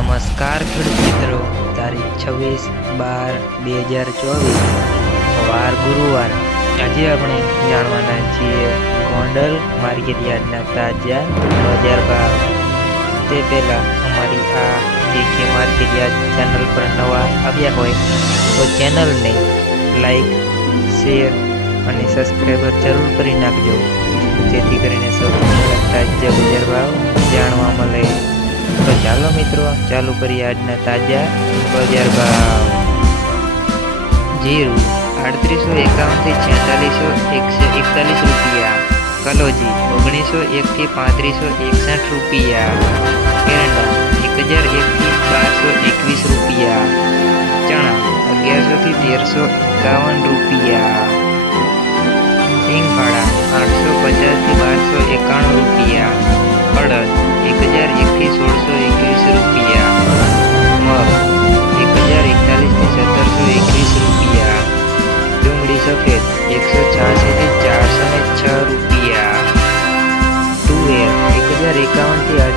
નમસ્કાર ખેડૂત મિત્રો. તારીખ છવ્વીસ બાર બે હજાર ચોવીસ. વાર ગુરુવાર. આજે આપણે જાણવાના છીએ ગોંડલ માર્કેટ યાર્ડના તાજા બજાર ભાવ. તે પહેલાં અમારી આ કે કે માર્કેટ યાર્ડ ચેનલ પર નવા આવ્યા હોય તો ચેનલને લાઈક, શેર અને સબસ્ક્રાઈબર જરૂર કરી નાખજો. જેથી કરીને સૌથી તાજા બજાર ભાવ જાણવા મળે. મિત્રો. ચાલુ કરીએ આજના તાજા બજાર ભાવ જીરું આડત્રીસો એકાવનથી છેતાલીસો એકસો એકતાલીસ રૂપિયા. કલોજી ઓગણીસો એકથી પાંત્રીસો એકસઠ રૂપિયા. એરંડા એક હજાર એકથી બારસો એકવીસ રૂપિયા. ચણા અગિયારસોથી તેરસો એકાવન રૂપિયા. સિંગફાળા આઠસો પચાસથી બારસો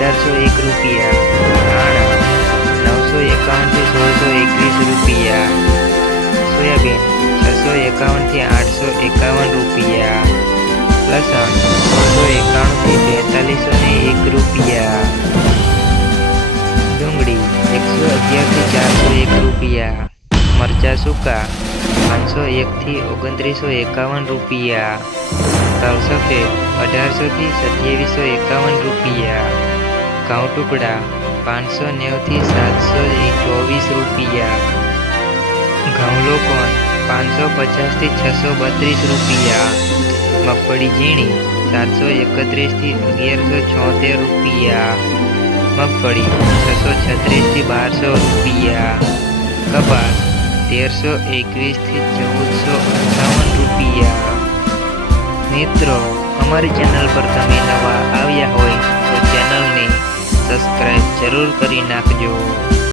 અઢારસો એક રૂપિયા. ધાણા નવસો એકાવનથી સોળસો એકવીસ રૂપિયા. સોયાબીન છસો એકાવનથી આઠસો એકાવન રૂપિયા. લસણ સોળસો એકાણુંથી બેતાલીસો ને એક રૂપિયા. ડુંગળી એકસો અગિયારથી ચારસો એક રૂપિયા. મરચા સૂકા પાંચસો એકથી ઓગણત્રીસો એકાવન રૂપિયા. તલ સફેદ અઢારસોથી સત્યાવીસો એકાવન રૂપિયા. ઘઉં ટુકડા પાંચસો નેવથી સાતસો ચોવીસ રૂપિયા. ઘઉં લોકોન પાંચસો પચાસથી છસો બત્રીસ રૂપિયા. મગફળી ઝીણી સાતસો એકત્રીસથી અગિયારસો છોતેર રૂપિયા. મગફળી છસો છત્રીસથી બારસો રૂપિયા. કપાસ તેરસો એકવીસથી ચૌદસો અઠ્ઠાવન રૂપિયા. મિત્રો, અમારી ચેનલ પર તમે નવા આવ્યા હોય તો સબસ્ક્રાઈબ જરૂર કરી નાખજો.